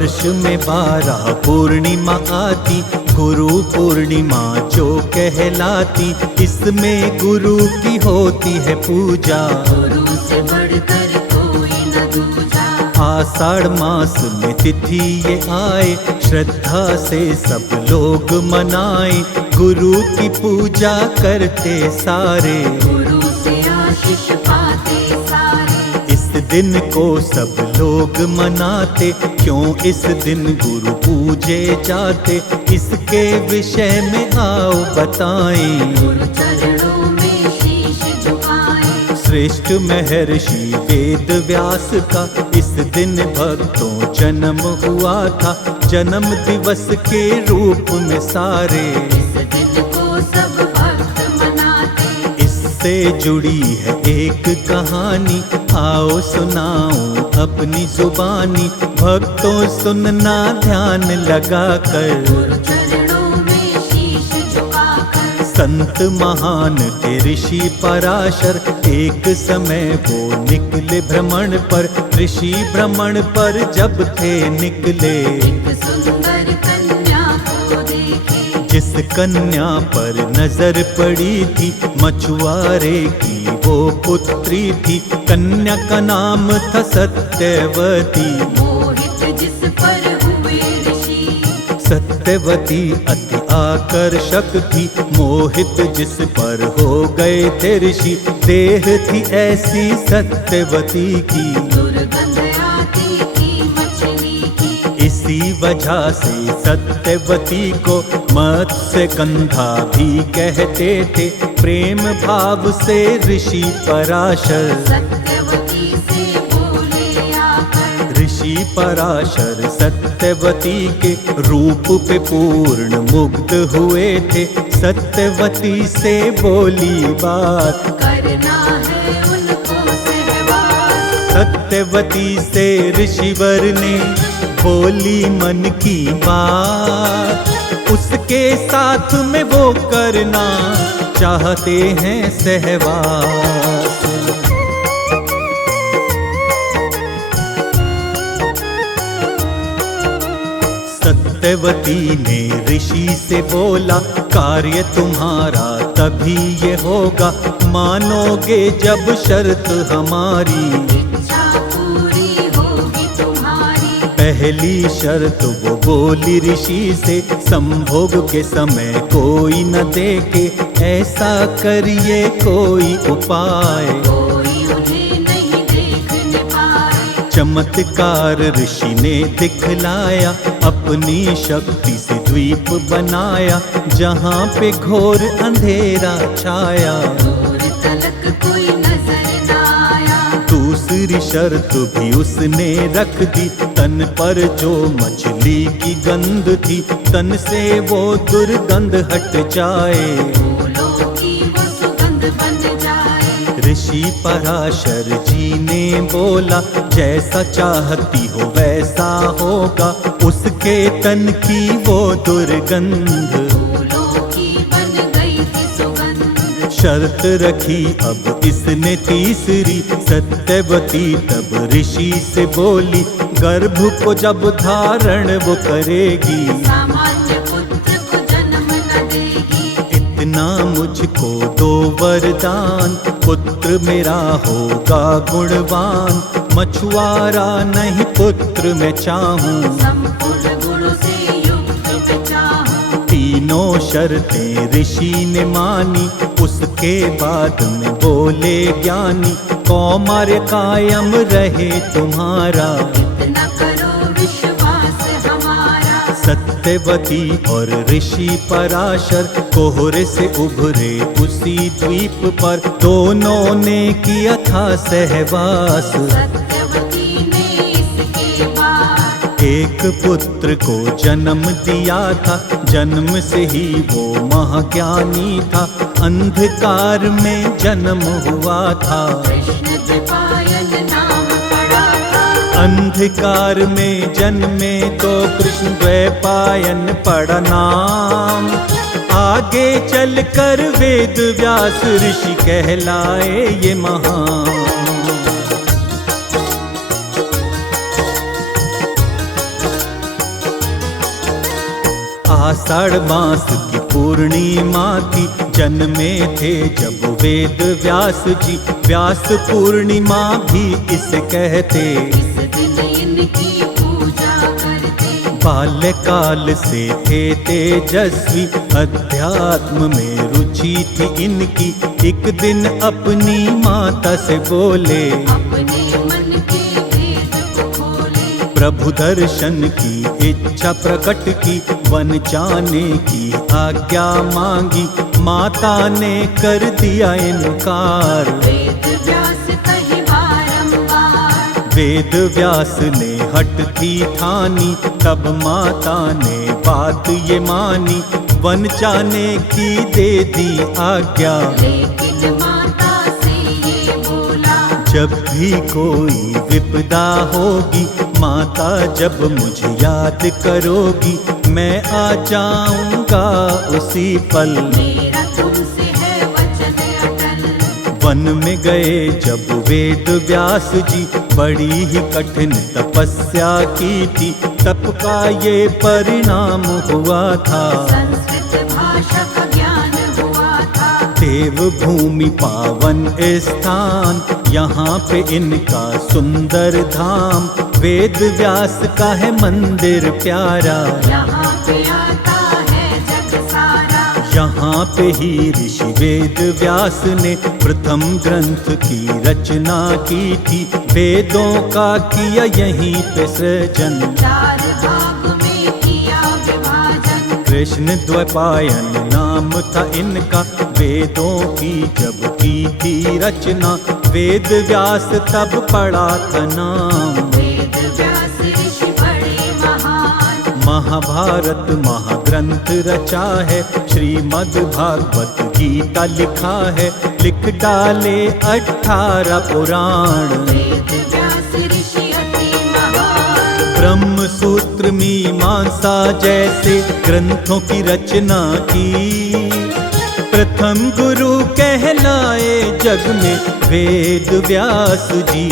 वर्ष में 12 पूर्णिमा आती, गुरु पूर्णिमा जो कहलाती। इसमें गुरु की होती है पूजा, गुरु से बढ़कर कोई न दूजा। आषाढ़ मास में तिथि ये आए, श्रद्धा से सब लोग मनाए। गुरु की पूजा करते सारे, गुरु से आशीष पाते सारे। इस दिन को सब लोग मनाते, क्यों इस दिन गुरु पूजे जाते। इसके विषय में आओ बताएं, गुरु चरणों में शीश झुकाएं। श्रेष्ठ महर्षि वेद व्यास का इस दिन भक्तों जन्म हुआ था। जन्म दिवस के रूप में सारे इस दिन को सब भक्त मनाते। इससे जुड़ी है एक कहानी, आओ सुनाऊं अपनी जुबानी। भक्तों सुनना ध्यान लगा कर, गुरु चरणों में शीश झुकाकर। संत महान थे ऋषि पराशर, एक समय वो निकले भ्रमण पर। ऋषि भ्रमण पर जब थे निकले, एक सुंदर कन्या को देखे। जिस कन्या पर नजर पड़ी थी, मछुआरे की वो पुत्री थी। कन्या का नाम था सत्यवती, मोहित जिस पर हुए ऋषि। सत्यवती अति आकर्षक थी, मोहित जिस पर हो गए थे ऋषि। देह थी ऐसी सत्यवती की, दुर्गंध आती थी मछली की। इसी वजह से सत्यवती को मत्स्य गंधा भी कहते थे। प्रेम भाव से ऋषि पराशर, सत्यवती से बोले आकर। ऋषि पराशर सत्यवती के रूप पे पूर्ण मुग्ध हुए थे। सत्यवती से बोली बात, करना है उनको सहवास। सत्यवती से ऋषिवर ने बोली मन की बात। उसके साथ में वो करना चाहते हैं सहवास। सत्यवती ने ऋषि से बोला, कार्य तुम्हारा तभी ये होगा, मानोगे जब शर्त हमारी। इच्छा पूरी होगी तुम्हारी। पहली शर्त वो बोली ऋषि से, संभोग के समय कोई न देखे, ऐसा करिए कोई उपाय। कोई उन्हें नहीं देखने पाए। चमत्कार ऋषि ने दिखलाया, अपनी शक्ति से द्वीप बनाया। जहाँ पे घोर अंधेरा छाया, दूर तलक कोई नजर न आया। दूसरी शर्त भी उसने रख दी, तन पर जो मछली की गंध थी, तन से वो दुर्गंध हट जाए। फूलों की वो सुगंध बन जाए। ऋषि पराशर जी ने बोला, जैसा चाहती हो वैसा होगा। उसके तन की वो दुर्गंध, फूलों की बन गई थी सुगंध। शर्त रखी अब इसने तीसरी। सत्यवती तब ऋषि से बोली, गर्भ को जब धारण वो करेगी, सामान्य पुत्र को जन्म न देगी। इतना मुझको दो वरदान, पुत्र मेरा होगा गुणवान। मछुआरा नहीं पुत्र मैं चाहूं, संपूर्ण गुणों से युक्त मैं चाहूं। तीनों शर्तें ऋषि ने मानी। उसके बाद में बोले ज्ञानी, कौमार्य कायम रहे तुम्हारा। इतना करो विश्वास हमारा। सत्यवती और ऋषि पराशर कोहरे से उभरे उसी द्वीप पर, दोनों ने किया था सहवास। सत्यवती ने इसके बाद एक पुत्र को जन्म दिया था, जन्म से ही वो महाज्ञानी था। अंधकार में जन्म हुआ था, कृष्ण द्विपायन नाम पड़ा था। अंधकार में जन्मे तो कृष्ण द्वैपायन पड़ा नाम। आगे चलकर वेद व्यास ऋषि कहलाए ये महान। आषाढ़ मास की पूर्णिमा थी, जन्मे थे जब वेद व्यास जी। व्यास पूर्णिमा भी इसे कहते, इस दिन इनकी पूजा करते। बाल्यकाल से थे तेजस्वी, अध्यात्म में रुचि थी इनकी। एक दिन अपनी माता से बोले, अपने मन के भेद को खोले। प्रभु दर्शन की इच्छा प्रकट की, वन जाने की आज्ञा मांगी। माता ने कर दिया इनकार, वेद व्यास कहे बारंबार। वेद व्यास ने हट थी ठानी, तब माता ने बात ये मानी। वन जाने की दे दी आज्ञा, लेकिन माता से ये बोला, जब भी कोई विपदा होगी, माता जब मुझे याद करोगी, मैं आ जाऊंगा उसी पल। मेरा तुमसे है वचन अटल। वन में गए जब वेद व्यास जी, बड़ी ही कठिन तपस्या की थी। तप का ये परिणाम हुआ था, संस्कृत भाषा का ज्ञान हुआ था। देव भूमि पावन स्थान, यहाँ पे इनका सुंदर धाम। वेद व्यास का है मंदिर प्यारा, यहाँ पे आता है जग सारा। यहाँ पे ही ऋषि वेद व्यास ने प्रथम ग्रंथ की रचना की थी। वेदों का किया यहीं पे सृजन, 4 भाग में किया विभाजन। कृष्ण द्वैपायन नाम था इनका। वेदों की जब की थी रचना, वेद व्यास तब पड़ा था नाम। वेद व्यास ऋषि बड़े महान। महाभारत महाग्रंथ रचा है, श्रीमद् भागवत गीता लिखा है। लिख डाले 18 पुराण, वेद व्यास ऋषि अति महान। ब्रह्म सूत्र मीमांसा जैसे ग्रंथों की रचना की। प्रथम गुरु कहलाए जग में वेद व्यास जी।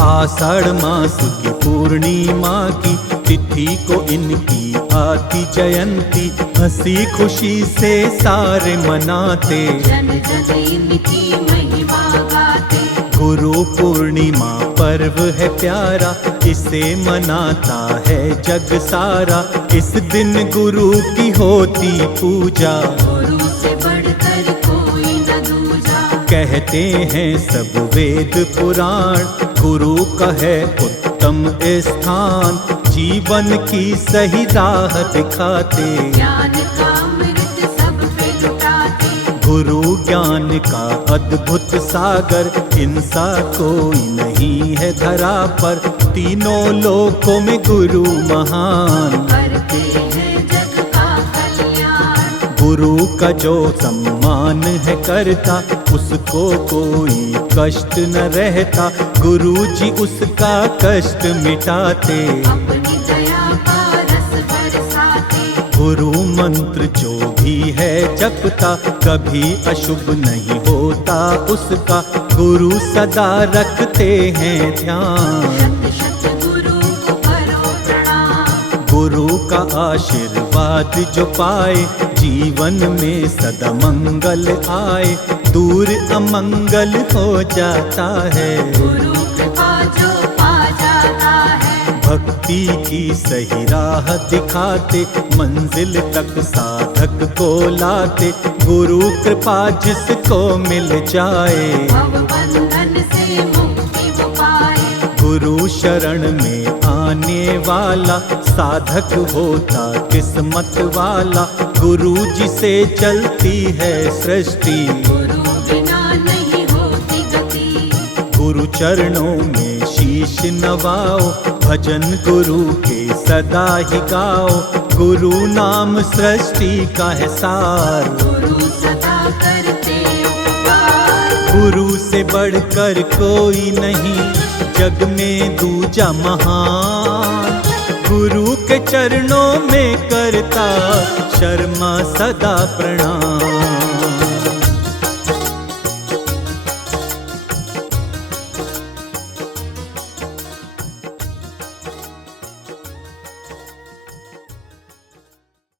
आषाढ़ मास की पूर्णिमा की तिथि को इनकी आती जयंती। हंसी खुशी से सारे मनाते, जन जन इनकी महिमा गाते। गुरु पूर्णिमा पर्व है प्यारा, इसे मनाता है जग सारा। इस दिन गुरु की होती पूजा, गुरु से बढ़कर कोई न दूजा। कहते हैं सब वेद पुराण, गुरु का है उत्तम स्थान। जीवन की सही राह दिखाते, ज्ञान का अमृत सब पे लुटाते। गुरु ज्ञान का अद्भुत सागर, इनसा कोई नहीं है धरा पर। तीनों लोकों में गुरु महान, करते हैं जग का कल्याण। गुरु का जो सम्मान है करता, उसको कोई कष्ट न रहता। गुरु जी उसका कष्ट मिटाते, अपनी दया का रस बरसाते। गुरु मंत्र जो भी है जपता, कभी अशुभ नहीं होता उसका। गुरु सदा रखते हैं ध्यान, शत शत गुरु को करो प्रणाम। गुरु का आशीर्वाद जो पाए, जीवन में सदा मंगल आए। दूर अमंगल हो जाता है, गुरु कृपा जो पा जाता है। भक्ति की सही राह दिखाते, मंजिल तक साधक को लाते। गुरु कृपा जिसको मिल जाए, भव बंधन से मुक्ति वो पाए। गुरु शरण में आने वाला, साधक होता किस्मत वाला। गुरु जी से चलती है सृष्टि, गुरु बिना नहीं होती गति। गुरु चरणों में शीश नवाओ, भजन गुरु के सदा ही गाओ। गुरु नाम सृष्टि का है सार, गुरु सदा करते उपकार। गुरु से बढ़कर कोई नहीं जग में दूजा महान। गुरु के चरणों में करता शर्मा सदा प्रणाम।